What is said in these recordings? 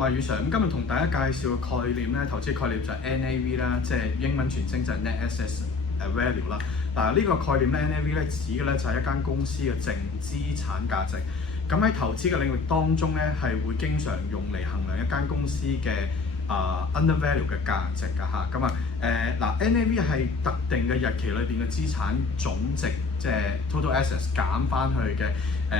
華語上咁今日同大家介紹嘅概念咧，投資概念就係 NAV 啦，即係英文全稱就係 Net Asset Value 啦。嗱呢個概念咧 ，NAV 咧指嘅咧就係一間公司嘅淨資產價值。咁喺投資嘅領域當中咧，係會經常用嚟衡量一間公司嘅undervalue 嘅價值㗎嚇。咁NAV 係特定嘅日期裏邊嘅資產總值，即係 total assets 減翻去嘅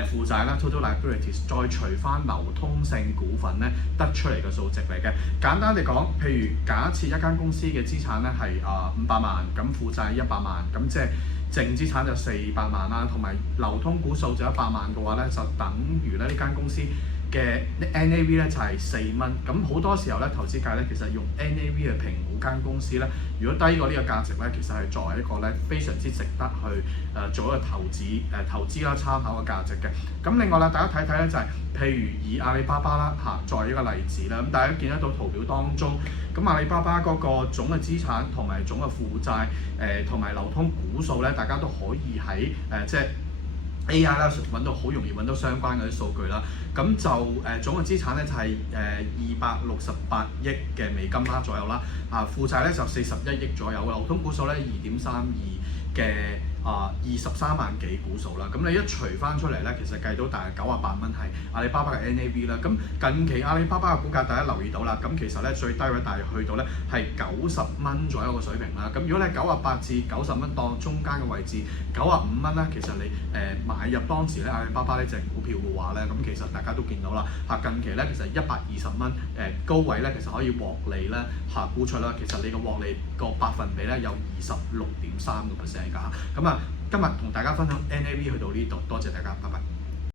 負債啦 total liabilities， 再除翻流通性股份咧得出嚟嘅數值嚟嘅。簡單地講，譬如假設一間公司嘅資產咧係500萬，咁負債100萬，咁即係淨資產就400萬啦，同埋流通股數就100萬嘅話咧，就等於咧呢間公司嘅 NAV 咧就係4蚊。咁好多時候咧，投資界咧其實用 NAV 去評估間公司咧，如果低過呢個價值咧，其實係作為一個咧非常之值得去做一個投資啦參考嘅價值嘅。咁另外啦，大家睇睇咧就係、譬如以阿里巴巴啦作為一個例子啦，咁大家見得到圖表當中，咁阿里巴巴嗰個總嘅資產同埋總嘅負債同埋流通股數咧，大家都可以喺即係AI 啦，揾到好容易揾到相關嘅啲數據啦。咁就總嘅資產咧就係268億嘅美金啦左右啦。負債咧就41億左右，流通股數咧2.32嘅23萬幾股數啦。咁你一除翻出嚟咧，其實計到大概98蚊係阿里巴巴嘅 NAV 啦。咁近期阿里巴巴嘅股價大家留意到啦，咁其實咧最低位大約去到咧係90蚊左右嘅水平啦。咁如果你98至90蚊當中間嘅位置，95蚊咧，其實你買入當時咧阿里巴巴呢隻股票嘅話咧，咁其實大家都見到啦近期咧其實120蚊高位咧，其實可以獲利咧沽出啦。其實你個獲利個百分比咧有26.3%㗎。咁今日同大家分享 NAV 去到呢度，多謝大家，拜拜。